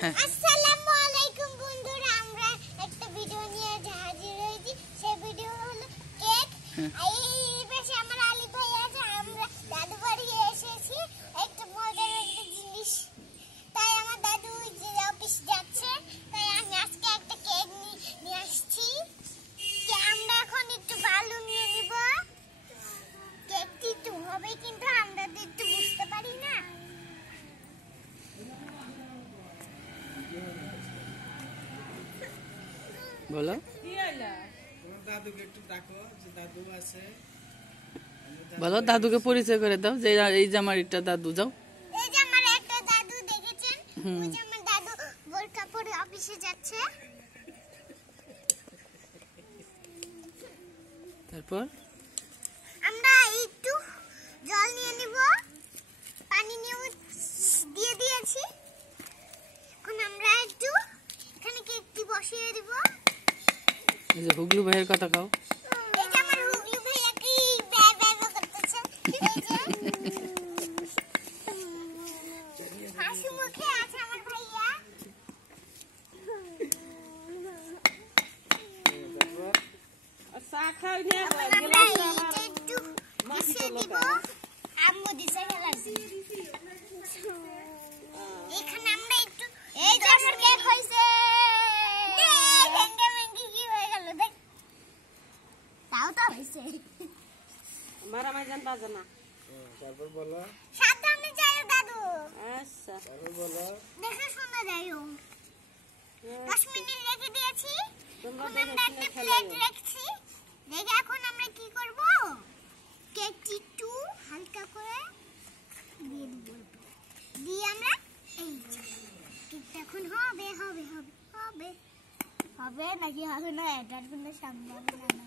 হ্যাঁ আসসালামু আলাইকুম বন্ধুরা, আমরা একটা ভিডিও নিয়ে হাজির হয়েছি। সেই ভিডিও হলো কেক। এই পাশে আমার আলী ভাই আছে, আমরা দাদু বাড়ি এসেছি একটা মজার একটা জিনিস। তাই আমার দাদু যে অফিস যাচ্ছে, তাই আমি আজকে একটা কেক নিয়ে আসছি। আমরা এখন একটু বালু নিয়ে নিব। কেকটি একটু হবে, কিন্তু আমরা তো একটু বুঝতে পারি না। বলো দাদুকে একটু ডাকো, যে দাদু আছে। বলো দাদুকে পরিচয় করে দাও যে এই যে আমার একটা দাদু। যাও, এই যে আমার একটা দাদু দেখেছেন, ওই যে আমার দাদু বোরকা পরে অফিসে যাচ্ছে। তারপর আমরা একটু জল নিয়ে নিব, পানি নিয়ে দিয়ে দিয়েছি। এখন আমরা একটু এখানে কেকটি বসিয়ে দিব। এই যে হুগলু ভাইয়ের কথা কও। এই যে আমার হুগলু ভাইয়া কি ব্যাই ব্যাই করতেছে, এই যে হাসি মুখে আছে আমার ভাইয়া। এখন আমরা এইটা একটু মিশিয়ে দিব। আম্মু দিছে ফেলাছি। এখানে আমরা একটু এই যে আমার কেক হইছে। ভেঙ্গে ভেঙ্গে কি হয়ে গেল দেখ। তাও তো হইছে। তারপর বলো, সাবধানে যাইও দাদু। তারপর বলো। দেখে শুনে যাইও। 10 মিনিট রেখে দিয়েছি। এখন আমরা একটা প্লেট রাখছি। দেখে এখন আমরা কি করব? কেকটি একটু হালকা করে দিয়ে দিব। দিয়ে আমরা এই যে কেকটা এখন হবে হবে হবে হবে হবে নাকি হবে না, এটার কোনো সম্ভাবনা নাই।